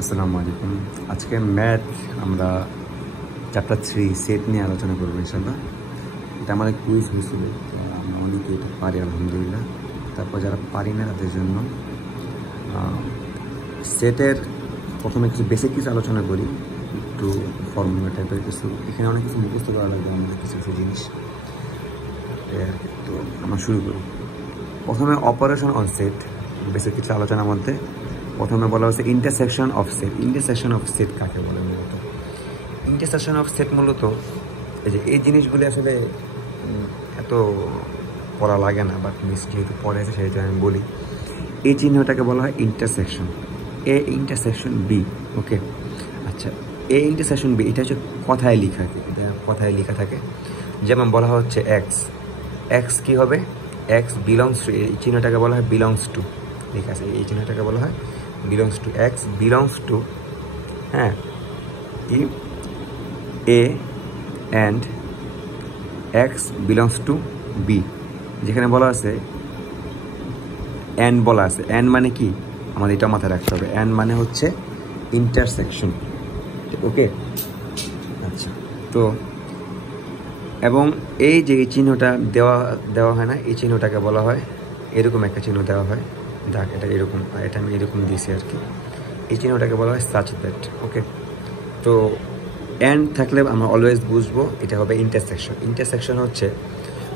আসসালামু আলাইকুম। আজকে ম্যাথ আমরা চ্যাপ্টার 3 সেট নিয়ে আলোচনা করবো ইনশাল্লাহ। এটা আমাদের কুইজ হয়েছিল, আমরা অনেকে এটা পারি আলহামদুলিল্লাহ। তারপর যারা পারি না তাদের জন্য সেটের প্রথমে কিছু বেসিক কিছু আলোচনা করি, একটু ফর্মুলা টাইপের কিছু। এখানে অনেক কিছু মুখস্থ করা লাগবে আমাদের কিছু কিছু জিনিস। তো আমরা শুরু করি। প্রথমে অপারেশন অন সেট, বেসিক কিছু আলোচনার মধ্যে প্রথমে বলা হচ্ছে intersection of set. Intersection of set কাকে বলে? মূলত ইন্টারসেকশন অফ সেট মূলত এই জিনিসগুলি আসলে এত পড়া লাগে না, বাট মিস যেহেতু পড়ে আছে সেই জন্য আমি বলি। এই চিহ্নটাকে বলা হয় intersection. A intersection B. Okay, আচ্ছা, এ ইন্টারসেকশন বি এটা হচ্ছে কথায় লেখা, এটা কথায় লেখা থাকে। যেমন বলা হচ্ছে এক্স, এক্স কী হবে? এক্স বিলংস টু, এই চিহ্নটাকে বলা হয় বিলংস টু। ঠিক আছে, এই চিহ্নটাকে বলা হয় belongs to. X belongs to, হ্যাঁ, A and X belongs to B. যেখানে বলা আছে অ্যান্ড বলা আছে, অ্যান্ড মানে কি আমাদের এটা মাথায় রাখতে হবে। অ্যান্ড মানে হচ্ছে ইন্টারসেকশন। ওকে, আচ্ছা, তো এবং এই যে এই চিহ্নটা দেওয়া হয় না, এই চিহ্নটাকে বলা হয়, এরকম একটা চিহ্ন দেওয়া হয়, দেখ এটা এরকম, এটা আমি এরকম দিয়েছি আর কি। এই চিহ্নটাকে বলা হয় সাচ দ্যাট। ওকে, তো অ্যান্ড থাকলে আমরা অলওয়েজ বুঝবো এটা হবে ইন্টারসেকশন। ইন্টারসেকশন হচ্ছে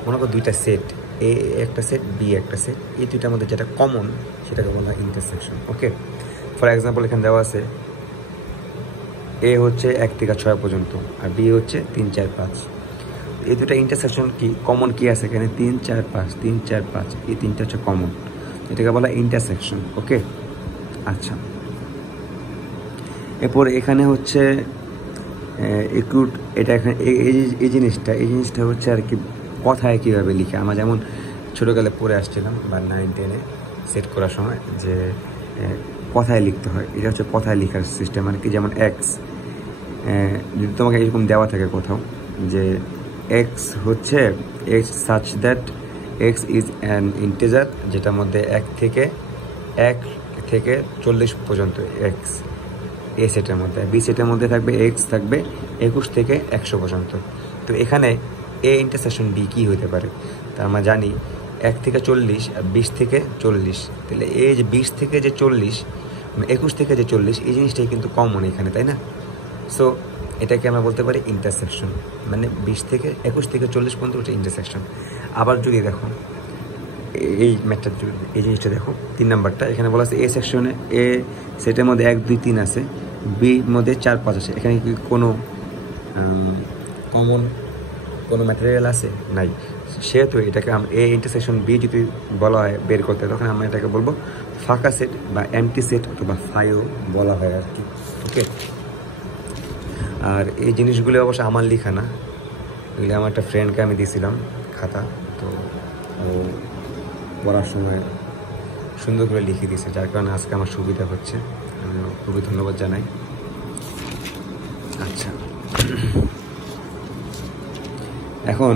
মনে করো দুইটা সেট, এ একটা সেট, বি একটা সেট, এই দুইটার মধ্যে যেটা কমন সেটাকে বলা হয় ইন্টারসেকশন। ওকে, ফর এক্সাম্পল এখানে দেওয়া আছে এ হচ্ছে 1 থেকে 6 পর্যন্ত আর বি হচ্ছে 3, 4, 5। এই দুটা ইন্টারসেকশন কি কমন কি আছে এখানে? 3, 4, 5, 3, 4, 5, এই তিনটা হচ্ছে কমন, এটাকে বলা ইন্টারসেকশন। ওকে, আচ্ছা, এরপর এখানে হচ্ছে একুট, এটা এখানে এই জিনিসটা হচ্ছে আর কি কথায় কীভাবে লিখে। আমরা যেমন ছোটোকালে পড়ে আসছিলাম বা 9, 10-এ সেট করার সময় যে কথায় লিখতে হয়, এটা হচ্ছে কথায় লেখার সিস্টেম আর কি। যেমন এক্স, যদি তোমাকে এরকম দেওয়া থাকে কোথাও যে এক্স হচ্ছে x such that x is an integer, যেটার মধ্যে 1 থেকে 40 পর্যন্ত এক্স, এ সেটের মধ্যে। বি সেটের মধ্যে থাকবে এক্স থাকবে 21 থেকে 100 পর্যন্ত। তো এখানে এ ইন্টারসেকশন বি কী হতে পারে? তা আমরা জানি 1 থেকে 40 আর 20 থেকে 40, তাহলে এই যে 20 থেকে যে 40, 21 থেকে যে 40, এই জিনিসটাই কিন্তু কমন এখানে, তাই না? সো এটাকে আমরা বলতে পারি ইন্টারসেকশন, মানে 20 থেকে 21 থেকে 40 পর্যন্ত হচ্ছে ইন্টারসেকশন। আবার যদি দেখো এই ম্যাথটা, এই জিনিসটা দেখো 3 নাম্বারটা, এখানে বলা আছে এ সেকশনে, এ সেটের মধ্যে 1, 2, 3 আছে, বির মধ্যে 4, 5 আছে। এখানে কি কোনো কমন কোনো ম্যাটেরিয়াল আছে? নাই। সেহেতু এটাকে এ ইন্টারসেকশন বি যদি বলা হয় বের করতে, তখন আমরা এটাকে বলবো ফাঁকা সেট বা এমটি সেট অথবা ফাইও বলা হয় আর কি। ওকে, আর এই জিনিসগুলো অবশ্য আমার লেখা না, এগুলি আমার একটা ফ্রেন্ডকে আমি দিয়েছিলাম খাতা, তো ও পড়ার সময় সুন্দর করে লিখে দিয়েছে, যার কারণে আজকে আমার সুবিধা হচ্ছে, আমি খুবই ধন্যবাদ জানাই। আচ্ছা, এখন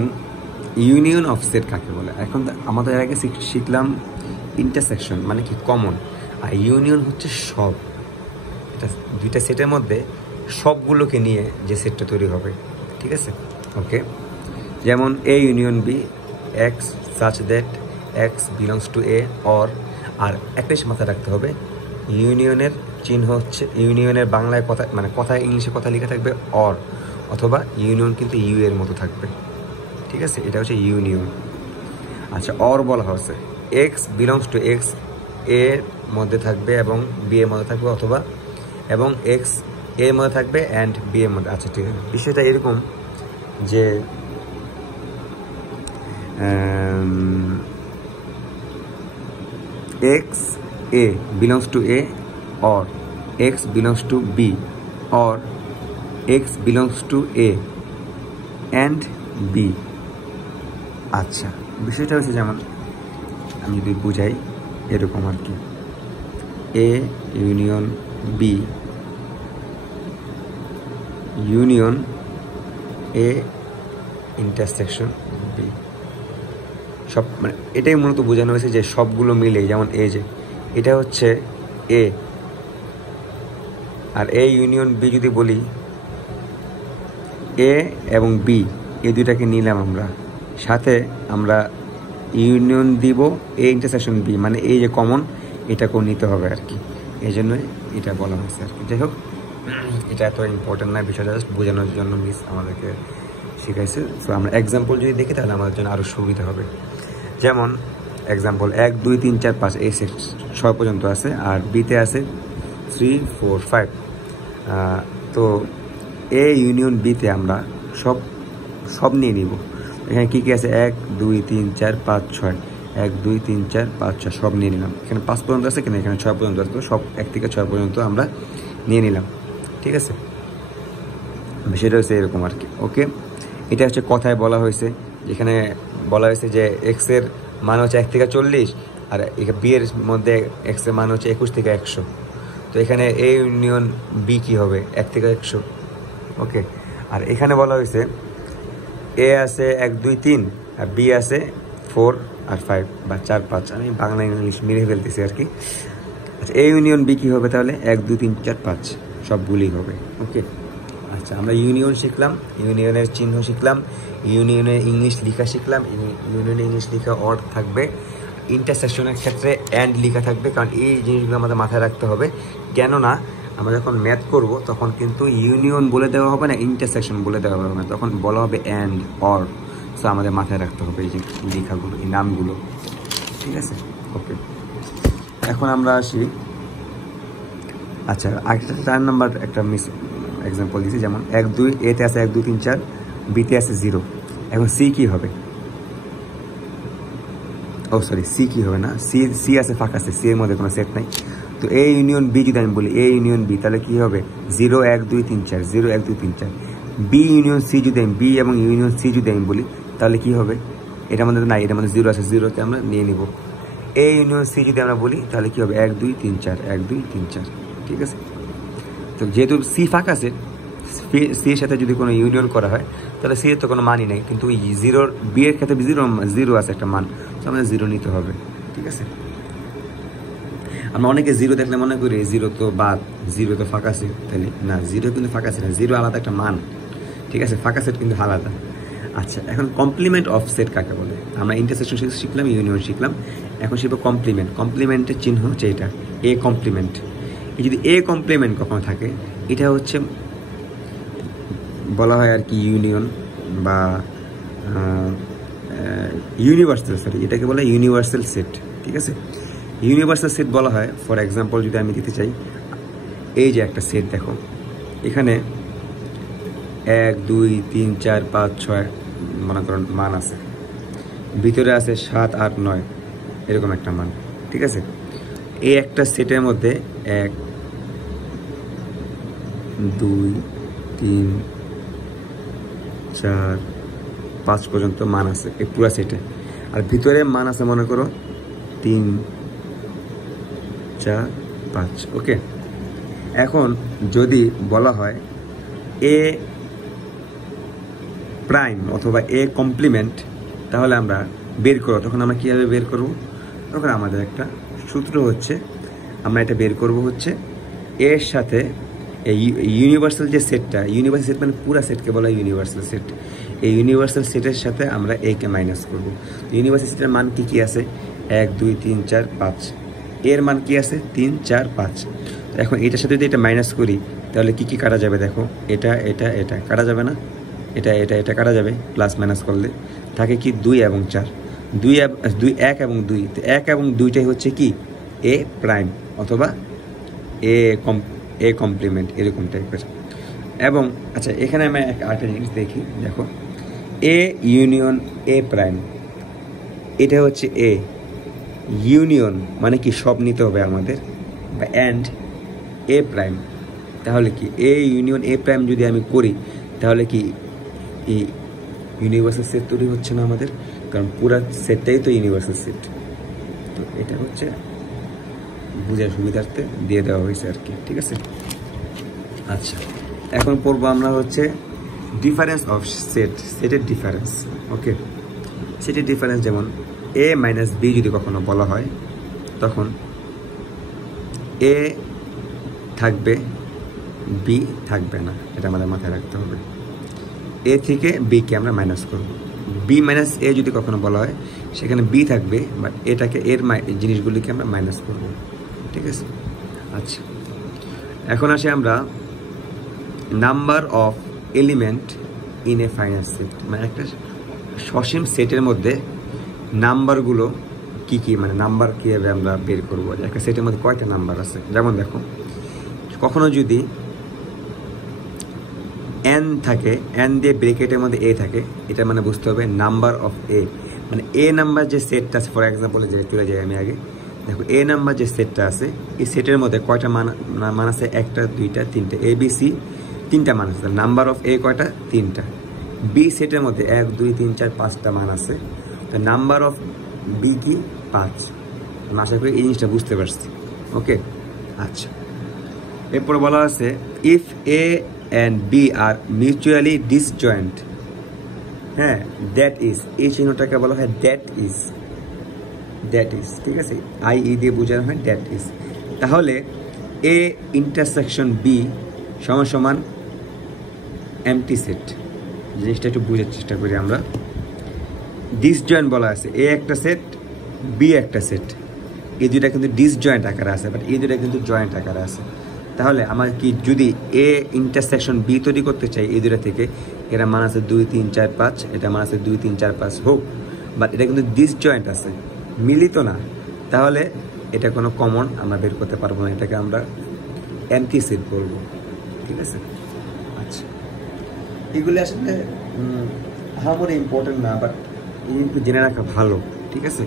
ইউনিয়ন অফ সেট কাকে বলে? এখন আমাদের আগে শিখলাম ইন্টারসেকশন মানে কি কমন, আর ইউনিয়ন হচ্ছে সব, এটা দুইটা সেটের মধ্যে সবগুলোকে নিয়ে যে সেটটা তৈরি হবে। ঠিক আছে, ওকে, যেমন A union B, X such that X belongs to A, or. আর একটা মাথায় রাখতে হবে, ইউনিয়নের চিহ্ন হচ্ছে, ইউনিয়নের বাংলায় কথা মানে কথায় ইংলিশে কথা লেখা থাকবে অর, অথবা ইউনিয়ন কিন্তু ইউ এর মতো থাকবে। ঠিক আছে, এটা হচ্ছে ইউনিয়ন। আচ্ছা, অর বলা হচ্ছে এক্স বিলংস টু এক্স, এর মধ্যে থাকবে এবং বি এর মধ্যে থাকবে, অথবা এবং এক্স এর মধ্যে থাকবে অ্যান্ড বি এর মধ্যে। আচ্ছা, ঠিক আছে, বিষয়টা এরকম যে x A belongs to A, or x belongs to b, or x belongs to a and b। আচ্ছা, বিষয়টা হচ্ছে যেমন আমি যদি বুঝাই এরকম আর কি, A union B union A intersection B, সব মানে এটাই মূলত বোঝানো হয়েছে যে সবগুলো মিলে, যেমন এ যে এটা হচ্ছে এ, আর এ ইউনিয়ন বি যদি বলি, এ এবং বি এই দুইটাকে নিলাম আমরা, সাথে আমরা ইউনিয়ন দিব এ ইন্টারসেকশন বি, মানে এই যে কমন এটাকেও নিতে হবে আর কি, এই জন্য এটা বলা হয়েছে আর কি। যাই হোক, এটা এত ইম্পর্টেন্ট না, বিষয়টা জাস্ট বোঝানোর জন্য মিস আমাদেরকে শিখাইছে। সো আমরা এক্সাম্পল যদি দেখি তাহলে আমাদের জন্য আরও সুবিধা হবে। যেমন এক্সাম্পল 1 2 3 4 5 এই সেট 6 পর্যন্ত আছে, আর বিতে আছে 3 4 5। তো এ ইউনিয়ন বিতে আমরা সব নিয়ে নিব। এখানে কী কী আছে, 1 2 3 4 5 6, 1 2 3 4 5 6 সব নিয়ে নিলাম। এখানে 5 পর্যন্ত আছে, কিনা এখানে 6 পর্যন্ত আছে, তো সব 1 থেকে 6 পর্যন্ত আমরা নিয়ে নিলাম। ঠিক আছে, বিষয়টা হচ্ছে এরকম আর কি। ওকে, এটা হচ্ছে কথায় বলা হয়েছে, যেখানে বলা হয়েছে যে এক্সের মান হচ্ছে 1 থেকে 40, আর বি এর মধ্যে এক্সের মান হচ্ছে 21 থেকে 100। তো এখানে এ ইউনিয়ন বি কী হবে, 1 থেকে 100। ওকে, আর এখানে বলা হয়েছে এ আছে 1 2 3, আর বি আছে 4 আর 5 বা 4 5, আমি বাংলা ইংলিশ মিলিয়ে ফেলতেছি আর কি। আচ্ছা, এ ইউনিয়ন বি কী হবে তাহলে, 1 2 3 4 5 সবগুলি হবে। ওকে, আচ্ছা, আমরা ইউনিয়ন শিখলাম, ইউনিয়নের চিহ্ন শিখলাম, ইউনিয়নের ইংলিশ লেখা শিখলাম। ইউনিয়নের ইংলিশ লেখা অর থাকবে, ইন্টারসেকশনের ক্ষেত্রে অ্যান্ড লেখা থাকবে, কারণ এই জিনিসগুলো আমাদের মাথায় রাখতে হবে। কেননা আমরা যখন ম্যাথ করব তখন কিন্তু ইউনিয়ন বলে দেওয়া হবে না, ইন্টারসেকশন বলে দেওয়া হবে না, তখন বলা হবে অ্যান্ড অর। সো আমাদের মাথায় রাখতে হবে এই যে লেখাগুলো, এই নামগুলো। ঠিক আছে, ওকে। এখন আমরা আসি, আচ্ছা, আরেকটা 4 নাম্বার একটা এক্সাম্পল দিচ্ছি। যেমন 1 2, এতে আছে 1 2 3 4, বিতে আছে 0। এখন সি কি হবে, ও সরি, সি কি হবে না, সি আছে ফাঁকা আছে, সি এর মধ্যে কোনো সেট নাই। তো এ ইউনিয়ন বি যদি আমি বলি, এ ইউনিয়ন বি, তাহলে কি হবে, 0 1 2 3 4, 0 1 2 3 4। বি ইউনিয়ন সি যদি আমি, বি এবং ইউনিয়ন সি যদি আমি বলি, তাহলে কি হবে, এটার মধ্যে নাই, এটার মধ্যে 0 আছে, 0কে আমরা নিয়ে নিব। এ ইউনিয়ন সি যদি আমরা বলি, তাহলে কি হবে, 1 2 3 4, 1 2 3 4। ঠিক আছে, তো যেহেতু সি ফাঁকা আছে, সি এর সাথে যদি কোনো ইউনিয়ন করা হয় তাহলে সি এর তো কোনো মানই নেই, কিন্তু ওই 0 বি এর ক্ষেত্রে 0 আছে একটা মান, তো আমাদের 0 নিতে হবে। ঠিক আছে, আমরা অনেকে 0 দেখলে মনে করি 0 তো বাদ, 0 তো ফাঁকা সেট, তাহলে না, 0 কিন্তু ফাঁকা সেট না, 0 আলাদা একটা মান। ঠিক আছে, ফাঁকা সেট কিন্তু আলাদা। আচ্ছা, এখন কমপ্লিমেন্ট অফ সেট কাকে বলে, আমরা ইন্টারসেকশন শিখলাম, ইউনিয়ন শিখলাম, এখন শিখবো কমপ্লিমেন্ট। কমপ্লিমেন্টের চিহ্ন হচ্ছে এটা, এ কমপ্লিমেন্ট। এই যদি এ কমপ্লিমেন্ট কখনো থাকে, এটা হচ্ছে বলা হয় আর কি ইউনিয়ন বা ইউনিভার্সাল, সরি, এটাকে বলা হয় ইউনিভার্সাল সেট। ঠিক আছে, ইউনিভার্সাল সেট বলা হয়। ফর এক্সাম্পল যদি আমি দিতে চাই, এই যে একটা সেট দেখো, এখানে 1 2 3 4 5 6 মনে করেন মান আছে, ভিতরে আছে 7 8 9 এরকম একটা মান। ঠিক আছে, এই একটা সেটের মধ্যে 1 2 3 4 5 পর্যন্ত মান আছে এই পুরো সেটে, আর ভিতরে মান আছে মনে করো 3 4 5। ওকে, এখন যদি বলা হয় এ প্রাইম অথবা এ কমপ্লিমেন্ট, তাহলে আমরা বের করব, তখন আমরা কীভাবে বের করব, তখন আমাদের একটা সূত্র হচ্ছে, আমরা এটা বের করব হচ্ছে এর সাথে এই ইউনিভার্সাল যে সেটটা, ইউনিভার্সাল সেট মানে পুরো সেটকে বলা হয় ইউনিভার্সাল সেট। এই ইউনিভার্সাল সেটের সাথে আমরা একে মাইনাস করব। ইউনিভার্সাল সেটের মান কী কী আছে, 1 2 3 4 5, এর মান কি আছে 3 4 5। এখন এটার সাথে যদি এটা মাইনাস করি তাহলে কি কি কাটা যাবে, দেখো, এটা এটা এটা কাটা যাবে না, এটা এটা এটা কাটা যাবে, প্লাস মাইনাস করলে থাকে কি 2 এবং 4, 2 1 এবং 2, তো 1 এবং 2টাই হচ্ছে কি এ প্রাইম অথবা এ কমপ্লিমেন্ট এরকম টাইপের। এবং আচ্ছা, এখানে আমি আরেকটা জিনিস দেখি, দেখো, এ ইউনিয়ন এ প্রাইম, এটা হচ্ছে এ ইউনিয়ন মানে কি সব নিতে হবে আমাদের, বা অ্যান্ড এ প্রাইম, তাহলে কি এ ইউনিয়ন এ প্রাইম যদি আমি করি তাহলে কি এই ইউনিভার্সাল সেট তৈরি হচ্ছে না আমাদের, কারণ পুরা সেটটাই তো ইউনিভার্সাল সেট। তো এটা হচ্ছে বুঝার সুবিধার্থে দিয়ে দেওয়া হয়েছে আর কি। ঠিক আছে, আচ্ছা, এখন পড়বো আমরা হচ্ছে ডিফারেন্স অফ সেট, সেটের ডিফারেন্স। ওকে, সেটের ডিফারেন্স যেমন এ মাইনাস বি যদি কখনো বলা হয়, তখন এ থাকবে বি থাকবে না, এটা আমাদের মাথায় রাখতে হবে। এ থেকে বিকে আমরা মাইনাস করব। বি মাইনাস এ যদি কখনো বলা হয় সেখানে বি থাকবে, বাট এটাকে এর জিনিসগুলিকে আমরা মাইনাস করব, ঠিক আছে। আচ্ছা, এখন আসি আমরা number of element in a final set, মানে একটা সসীম সেটের মধ্যে নাম্বারগুলো কি কি, মানে নাম্বার কীভাবে আমরা বের করবো, একটা সেটের মধ্যে কয়টা নাম্বার আছে। যেমন দেখো, কখনো যদি এন থাকে, এন দিয়ে ব্রেকেটের মধ্যে এ থাকে, এটা মানে বুঝতে হবে নাম্বার অফ এ, মানে এ নাম্বার যে সেটটা আছে, ফর এক্সাম্পল যে চলে যাই আমি আগে, দেখো এ নাম্বার যে সেটটা আছে এই সেটের মধ্যে কয়টা মান আছে, একটা দুইটা তিনটা, এ বি সি তিনটা মান আছে, নাম্বার অফ এ কয়টা, তিনটা। বি সেটের মধ্যে 1 2 3 4 5টা মান আছে, তো নাম্বার অফ বি কি 5। আমি আশা করি এই জিনিসটা বুঝতে পারছি, ওকে। আচ্ছা, এরপরে বলা আছে if A and B are mutually disjoint, হ্যাঁ, দ্যাট ইজ, এই চিহ্নটাকে বলা হয় দ্যাট ইজ, দ্যাট ইজ, ঠিক আছে, আই ই দিয়ে বোঝানো হয় দ্যাট ইজ। তাহলে এ ইন্টারসেকশন বি সমান সমান এমটি সেট। জিনিসটা একটু বোঝার চেষ্টা করি আমরা। ডিসজয়েন্ট বলা আছে, এ একটা সেট বি একটা সেট, এই দুইটা কিন্তু ডিসজয়েন্ট আকারে আছে, বাট এই দুইটা কিন্তু জয়েন্ট আকারে আছে। তাহলে আমার কি যদি এ ইন্টারসেকশন বি তৈরি করতে চাই এই দুইটা থেকে, এরা মান আছে 2 3 4 5, এটা মান আছে 2 3 4 5 হোক, বাট এটা কিন্তু ডিসজয়েন্ট আছে, মিলিত না, তাহলে এটা কোনো কমন আমরা বের করতে পারবো না, এটাকে আমরা এমটি সেট বলবো, ঠিক আছে। আচ্ছা, এগুলি আসলে আমার ইম্পর্টেন্ট না, বাট একটু জেনে রাখা ভালো, ঠিক আছে।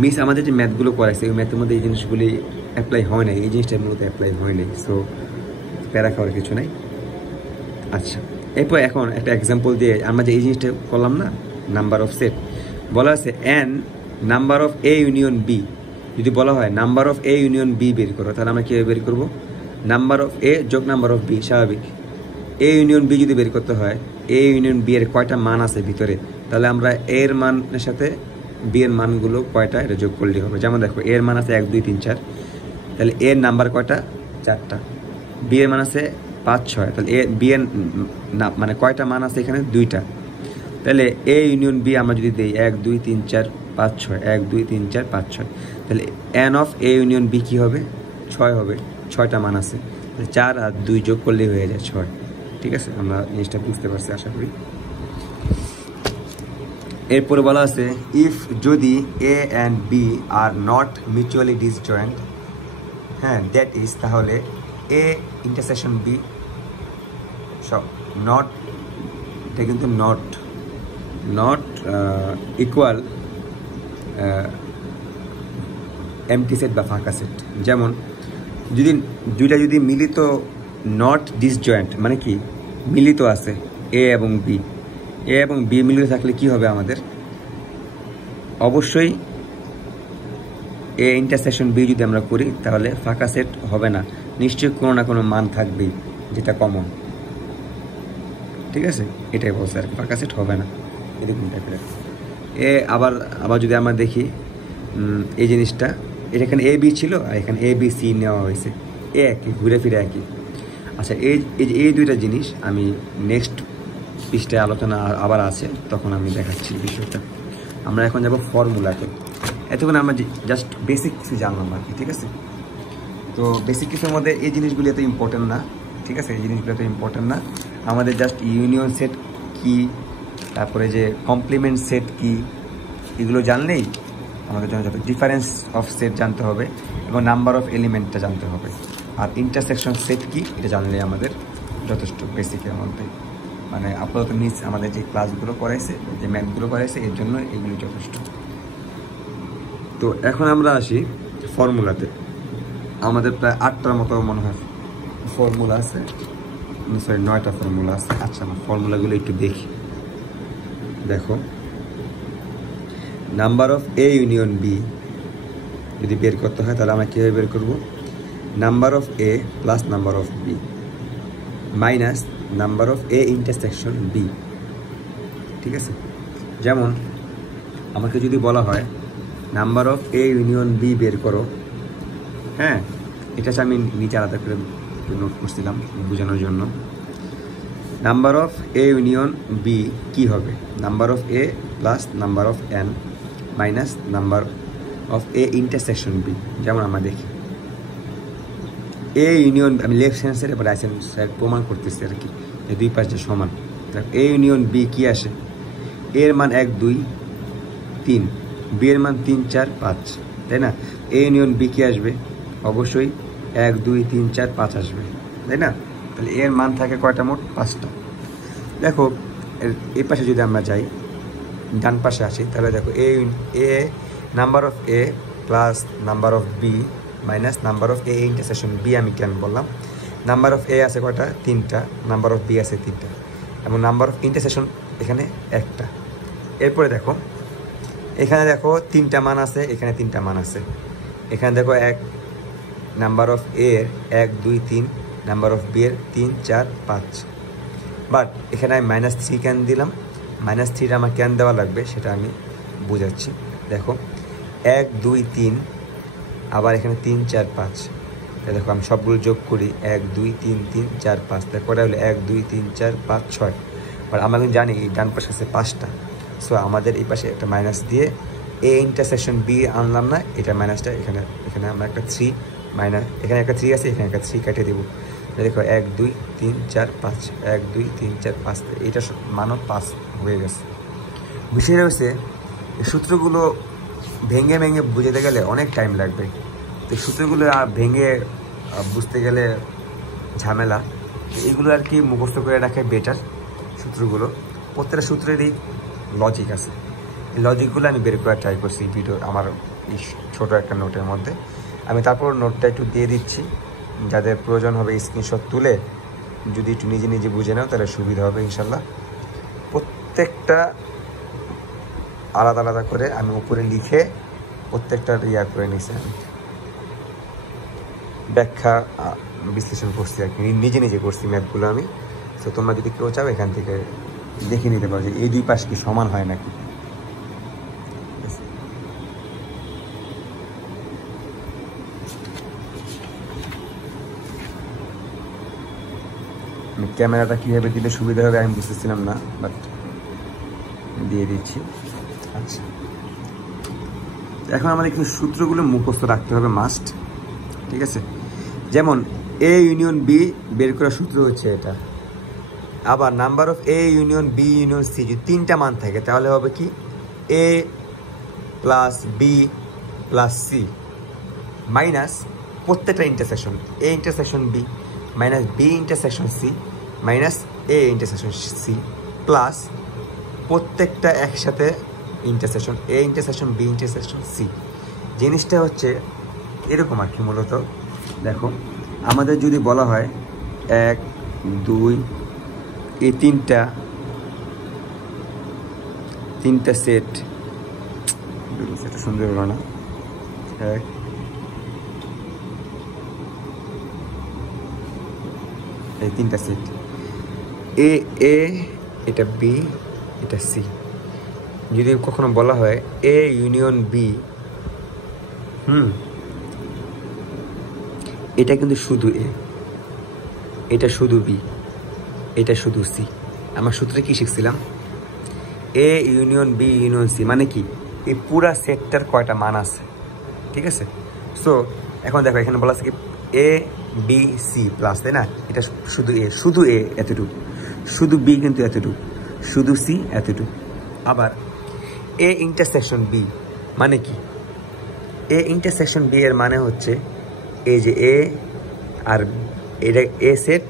মিস আমাদের যে ম্যাথগুলো করাইছে ওই ম্যাথের মধ্যে এই জিনিসগুলি অ্যাপ্লাই হয় নাই, এই জিনিসটার মধ্যে অ্যাপ্লাই হয় নাই, সো প্যারা খাওয়ার কিছু নাই। আচ্ছা, এরপর এখন একটা এক্সাম্পল দিয়ে আমরা যে এই জিনিসটা করলাম না, নাম্বার অফ সেট বলা আছে n number of A union B, যদি বলা হয় number of A union B বের করো, তাহলে আমরা কীভাবে বের করবো, নাম্বার অফ এ যোগ নাম্বার অফ বি, স্বাভাবিক। এ ইউনিয়ন বি যদি বের করতে হয়, এ ইউনিয়ন বি এর কয়টা মান আছে ভিতরে, তাহলে আমরা এর মানের সাথে বি এর মানগুলো কয়টা এটা যোগ করলেই হবে। যেমন দেখো এর মান আছে 1 2 3 4, তাহলে এর নাম্বার কয়টা, 4টা। বি এর মান আছে 5 6, তাহলে এ বি এর মানে কয়টা মান আছে এখানে, 2টা। তাহলে এ ইউনিয়ন বি আমরা যদি দিই 1 2 3 4 5 6, 1 2 3 4 5 6, তাহলে n of A union B কী হবে, 6 হবে, 6টা মান আছে, 4 আর 2 যোগ করলেই হয়ে যায় 6, ঠিক আছে। আমরা জিনিসটা বুঝতে পারছি আশা করি। এরপরে বলা আছে ইফ যদি এ অ্যান্ড বি আর নট মিউচুয়ালি ডিসজয়েন্ট, হ্যাঁ, দ্যাট ইজ, তাহলে এ ইন্টারসেকশন বি সব নট, এটা কিন্তু নট ইকুয়াল এমটি সেট বা ফাঁকা সেট। যেমন যদি দুইটা যদি মিলিত, নট ডিসজয়েন্ট মানে কি, মিলিত আছে এ এবং বি, এ এবং বি মিলিত থাকলে কি হবে আমাদের, অবশ্যই এ ইন্টারসেকশন বি যদি আমরা করি তাহলে ফাঁকা সেট হবে না, নিশ্চয়ই কোনো না কোনো মান থাকবেই যেটা কমন, ঠিক আছে। এটাই বলছে আর ফাঁকা সেট হবে না, এরকম টাইপের। আবার যদি আমরা দেখি এই জিনিসটা, এখানে এ বি ছিল আর এখানে এ বি সি নেওয়া হয়েছে, একই ঘুরে ফিরে একই। আচ্ছা, এই দুইটা জিনিস আমি নেক্সট পৃষ্ঠায় আলোচনা আবার আছে, তখন আমি দেখাচ্ছি বিষয়টা। আমরা এখন যাব ফর্মুলাতে। এতক্ষণ আমরা জাস্ট বেসিক কিছু জানলাম আর কি, ঠিক আছে। তো বেসিক কিছুর মধ্যে এই জিনিসগুলি এত ইম্পর্টেন্ট না, ঠিক আছে, এই জিনিসগুলো এত ইম্পর্টেন্ট না। আমাদের জাস্ট ইউনিয়ন সেট কি, তারপরে যে কমপ্লিমেন্ট সেট কি, এগুলো জানলেই আমাদের জন্য যত, ডিফারেন্স অফ সেট জানতে হবে এবং নাম্বার অফ এলিমেন্টটা জানতে হবে, আর ইন্টারসেকশন সেট কি এটা জানলে আমাদের যথেষ্ট বেসিকের মধ্যে। মানে আপাতত মিস আমাদের যে ক্লাসগুলো করাইছে, যে ম্যাথগুলো করাইছে, এর জন্য এগুলি যথেষ্ট। তো এখন আমরা আসি ফর্মুলাতে। আমাদের প্রায় 8টার মতো মনে হয় ফর্মুলা আছে, সরি 9টা ফর্মুলা আছে। আচ্ছা, আমরা ফর্মুলাগুলো একটু দেখি। দেখো, number of A union B যদি বের করতে হয় তাহলে আমরা কীভাবে বের করব, number of A plus number of B minus number of A intersection B, ঠিক আছে। যেমন আমাকে যদি বলা হয় number of A union B বের করো, হ্যাঁ, এটা আমি নিচে আলাদা করে একটু নোট করছিলাম বোঝানোর জন্য। Number of A union B কী হবে? Number of A plus number of n minus number of A intersection B. যেমন আমরা দেখি এ ইউনিয়ন, আমি লেফট হ্যান্ড সাইড এবার রাইট হ্যান্ড সাইড প্রমাণ করতেছি আর কি, যে দুই পাশে সমান। এ ইউনিয়ন বি কী আসে? এর মান 1 2 3, বি এর মান 3 4 5, তাই না? এ ইউনিয়ন বি কি আসবে? অবশ্যই 1 2 3 4 5 আসবে, তাই না? তাহলে এর মান থাকে কয়টা? মোট 5টা। দেখো এই পাশে যদি আমরা যাই, ডান পাশে আসি, তাহলে দেখো A number of A plus number of B minus number of A intersection B. আমি কেন বললাম? নাম্বার অফ এ আছে কয়টা? 3টা, নাম্বার অফ বি আছে 3টা, এবং নাম্বার অফ ইন্টারসেকশন এখানে 1টা। এরপরে দেখো এখানে দেখো 3টা মান আছে, এখানে 3টা মান আছে। এখানে দেখো নাম্বার অফ এ এর 1 2 3, নাম্বার অফ বি এর 3 4 5। বাট এখানে আমি -3 কেন দিলাম? -3টা আমার কেন দেওয়া লাগবে সেটা আমি বোঝাচ্ছি। দেখো 1 2 3, আবার এখানে 3 4 5। দেখো আমি সবগুলো যোগ করি, 1 2 3 3 4 5, তারপরে হলো 1 2 3 4 5 6। আর আমরা কিন্তু জানি এই ডান পাশে আছে 5টা, সো আমাদের এই পাশে একটা মাইনাস দিয়ে এ ইন্টারসেকশন বি আনলাম না, এটা মাইনাসটা এখানে আমরা একটা 3 মাইনাস, এখানে একটা 3 আছে, এখানে একটা 3 কেটে দেবো। দেখো 1 2 3 4 5, 1 2 3 4 5, এটা মানও 5 হয়ে গেছে। বিষয়টা হচ্ছে এই সূত্রগুলো ভেঙে ভেঙে বুঝতে গেলে অনেক টাইম লাগবে। তো সূত্রগুলো ভেঙে বুঝতে গেলে ঝামেলা, এগুলো আর কি মুখস্থ করে রাখে বেটার। সূত্রগুলো প্রত্যেকটা সূত্রেরই লজিক আছে, এই লজিকগুলো আমি বের করার ট্রাই করছি ভিডিও আমার এই ছোটো একটা নোটের মধ্যে। আমি তারপর নোটটা একটু দিয়ে দিচ্ছি, যাদের প্রয়োজন হবে স্ক্রিনশট তুলে যদি একটু নিজে নিজে বুঝে নাও তাহলে সুবিধা হবে ইনশাল্লাহ। প্রত্যেকটা আলাদা আলাদা করে আমি উপরে লিখে প্রত্যেকটা করে নিয়েছি, আমি ব্যাখ্যা বিশ্লেষণ করছি আর কি, নিজে নিজে করছি ম্যাথগুলো আমি। তো তোমরা যদি কেউ চাও এখান থেকে দেখে নিতে পারো যে এই দুই পাশ কি সমান হয় নাকি। ক্যামেরাটা কীভাবে দিলে সুবিধা হবে আমি বুঝতেছিলাম না, বাট দিয়ে দিচ্ছি। আচ্ছা, এখন আমাদের কিছু সূত্রগুলো মুখস্থ রাখতে হবে মাস্ট, ঠিক আছে? যেমন এ ইউনিয়ন বি বের করার সূত্র হচ্ছে এটা। আবার number of A union B union C যদি 3টা মান থাকে তাহলে হবে কি? A plus B plus C minus প্রত্যেকটা intersection A intersection B minus B intersection C minus A intersection C plus প্রত্যেকটা একসাথে intersection A intersection B intersection C. জিনিসটা হচ্ছে এরকম আর কি। মূলত দেখো আমাদের যদি বলা হয় 1 2 এই তিনটা সেট, সেটা সুন্দর হলো না, এই 3টা সেট এ এটা বি এটা সি। যদি কখনো বলা হয় এ ইউনিয়ন বি, এটা কিন্তু শুধু এ, এটা শুধু বি, এটা শুধু সি। আমার সূত্রে কি শিখছিলাম? A union B union C মানে কি? এই পুরা সেটটার কয়টা মান আছে, ঠিক আছে? সো এখন দেখো এখানে বলা আছে কি এ বি সি প্লাস, তাই না? এটা শুধু এ এতটুকু, শুধু বি কিন্তু এতটুকু, শুধু সি এতটুকু। আবার এ ইন্টারসেকশন বি মানে কি? এ ইন্টারসেকশন বি এর মানে হচ্ছে এই যে এ আর এটা এ সেট,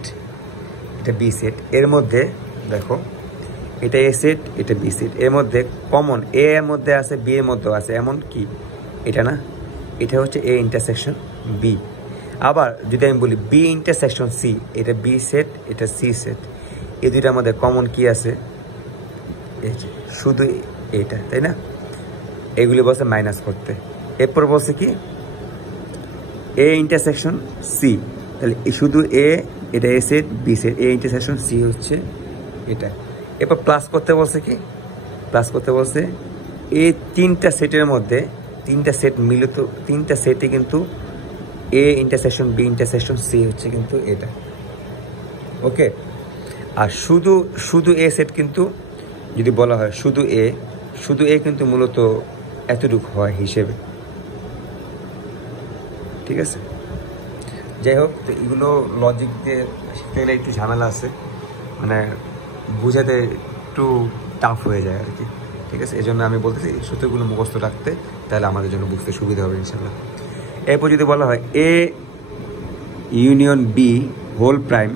এটা বি সেট, এর মধ্যে দেখো এটা এ সেট এটা বি সেট, এর মধ্যে কমন এ এর মধ্যে আছে বি এর মধ্যেও আছে, এমন কি এটা না? এটা হচ্ছে এ ইন্টারসেকশন বি। আবার যদি আমি বলি বি ইন্টারসেকশন সি, এটা বি সেট এটা সি সেট, এই দুইটার মধ্যে কমন কি আছে? এই যে শুধু এইটা, তাই না? এগুলি বলছে মাইনাস করতে। এরপর বলছে কি এ ইন্টারসেকশন সি, তাহলে শুধু এ এটা A set B set, A intersection C হচ্ছে এটা। এরপর প্লাস করতে বলছে কি? প্লাস করতে বলছে এই 3টা সেটের মধ্যে 3টা সেট মিলিত, 3টা সেটে কিন্তু A intersection B intersection C হচ্ছে কিন্তু এটা। ওকে, আর শুধু এ সেট কিন্তু যদি বলা হয় শুধু এ কিন্তু মূলত এতটুকু হয় হিসেবে। ঠিক আছে, যাই হোক, তো এগুলো লজিক দিয়ে শিখতে গেলে একটু ঝামেলা আছে, মানে বুঝাতে একটু টাফ হয়ে যায় আর কি। ঠিক আছে, এই জন্য আমি বলতেছি সূত্রগুলো মুখস্থ রাখতে, তাহলে আমাদের জন্য বুঝতে সুবিধা হবে ইনশাল্লাহ। এরপর যদি বলা হয় A union B whole prime,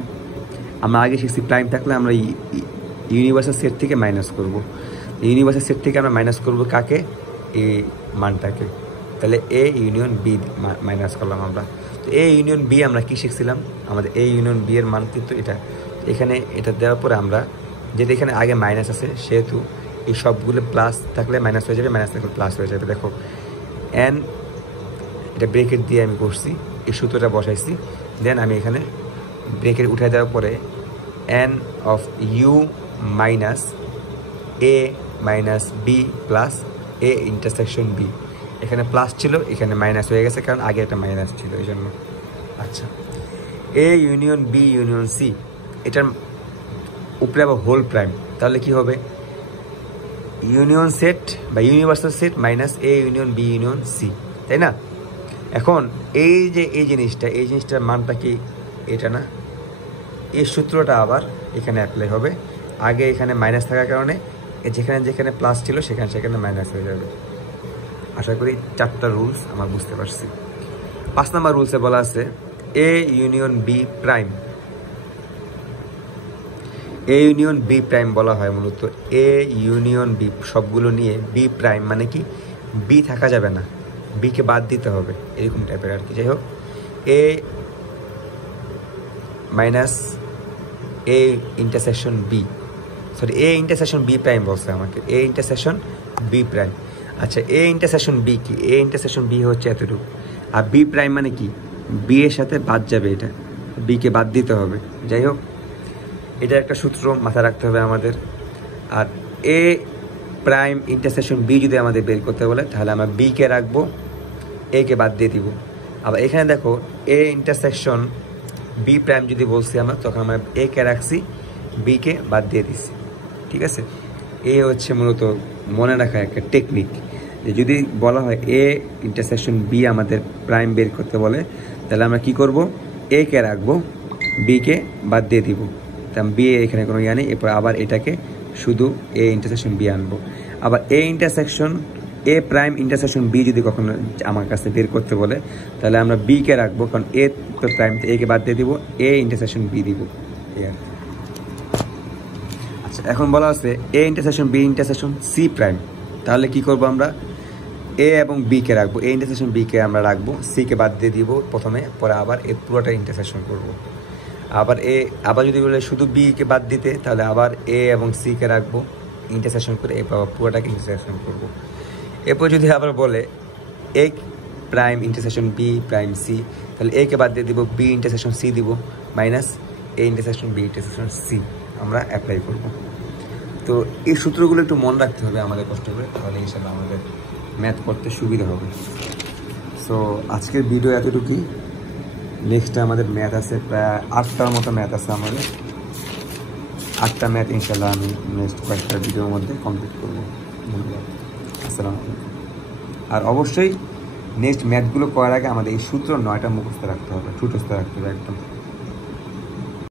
আমরা আগে শিখছি প্রাইম থাকলে আমরা ইউনিভার্সাল সেট থেকে মাইনাস করব। ইউনিভার্সাল সেট থেকে আমরা মাইনাস করব কাকে? এই মানটাকে। তাহলে এ ইউনিয়ন বি মাইনাস করলাম আমরা। তো এ ইউনিয়ন বি আমরা কি শিখছিলাম? আমাদের এ ইউনিয়ন বি এর মান কিন্তু এটা। এখানে এটা দেওয়ার পরে আমরা যেহেতু এখানে আগে মাইনাস আছে, সেহেতু এই সবগুলো প্লাস থাকলে মাইনাস হয়ে যাবে, মাইনাস থাকলে প্লাস হয়ে যাবে। দেখো এন, এটা ব্রেকেট দিয়ে আমি করছি, এই সূত্রটা বসাইছি, দেন আমি এখানে ব্রেকেট উঠে দেওয়ার পরে n of U minus A minus B plus A intersection B. এখানে প্লাস ছিল, এখানে মাইনাস হয়ে গেছে, কারণ আগে একটা মাইনাস ছিল এই জন্য। আচ্ছা, A union B union C, এটার উপরে আবার হোল প্রাইম, তাহলে কি হবে? ইউনিয়ন সেট বা universal set minus A union B union C, তাই না? এখন এই যে এই জিনিসটার মানটা কি এটা না? এই সূত্রটা আবার এখানে অ্যাপ্লাই হবে। আগে এখানে মাইনাস থাকার কারণে যেখানে প্লাস ছিল সেখানে মাইনাস হয়ে যাবে। আশা করি 4টা রুলস আমরা বুঝতে পারছি। 5 নম্বর রুলসে বলা আছে A union B prime. A union B prime বলা হয় মূলত এ ইউনিয়ন বি সবগুলো নিয়ে বি প্রাইম, মানে কি বি থাকা যাবে না, বিকে বাদ দিতে হবে, এরকম টাইপের আর কি। যাই হোক, A minus A intersection B, sorry A intersection B prime বলছে আমাকে, এ ইন্টারসেকশন বি প্রাইম। আচ্ছা, এ ইন্টারসেকশন বি কি? এ ইন্টারসেকশন বি হচ্ছে এতটুকু, আর বি প্রাইম মানে কি? বি এর সাথে বাদ যাবে, এটা বিকে বাদ দিতে হবে। যাই হোক, এটা একটা সূত্র মাথায় রাখতে হবে আমাদের। আর এ প্রাইম ইন্টারসেকশন বি যদি আমাদের বের করতে বলে, তাহলে আমরা বি কে রাখবো, এ কে বাদ দিয়ে দিব। আবার এখানে দেখো এ ইন্টারসেকশন বি প্রাইম যদি বলছি আমরা, তখন আমরা এ কে রাখছি, বি কে বাদ দিয়ে দিছি। ঠিক আছে, এ হচ্ছে মূলত মনে রাখা একটা টেকনিক, যে যদি বলা হয় এ ইন্টারসেকশন বি আমাদের প্রাইম বের করতে বলে, তাহলে আমরা কি করব? এ কে রাখবো, বি কে বাদ দিয়ে দিব। তাহলে বি এখানে কোনো ইয়া নেই, এরপর আবার এটাকে শুধু এ ইন্টারসেকশন বি আনবো। আবার A intersection A prime intersection B যদি কখনো আমার কাছে বের করতে বলে, তাহলে আমরা বি কে রাখবো, কারণ এ তো প্রাইম, এ কে বাদ দিয়ে দিব, এ ইন্টারসেকশন বি দিব। আচ্ছা, এখন বলা আছে A intersection B intersection C prime, তাহলে কি করব? আমরা এ এবং বি কে রাখবো, এ ইন্টারসেকশন বি কে আমরা রাখবো, সি কে বাদ দিয়ে দিব প্রথমে, পরে আবার এ পুরোটা ইন্টারসেকশন করব। আবার যদি বলে শুধু বি কে বাদ দিতে, তাহলে আবার এ এবং সি কে রাখবো, ইন্টারসেকশন করে এরপর পুরোটাকে ইন্টারসেকশন করব। এরপর যদি আবার বলে A prime intersection B prime C, তাহলে এ কে বাদ দিয়ে দিব, বি ইন্টারসেকশন সি দিব, minus A intersection B intersection C আমরা অ্যাপ্লাই করব। তো এই সূত্রগুলো একটু মনে রাখতে হবে আমাদের কষ্ট করে, তাহলে ইনশাআল্লাহ আমাদের ম্যাথ করতে সুবিধা হবে। সো আজকের ভিডিও এতটুকুই। নেক্সটে আমাদের ম্যাথ আছে প্রায় 8টার মতো ম্যাথ আছে আমাদের। 8টা ম্যাথ ইনশাআল্লাহ আমি নেক্সট কয়েকটা ভিডিওর মধ্যে কমপ্লিট করবো। ধন্যবাদ, আসসালামু আলাইকুম। আর অবশ্যই নেক্সট ম্যাথগুলো করার আগে আমাদের এই সূত্র 9টা মুখস্থ রাখতে হবে, ঠুটস্থ রাখতে হবে একদম।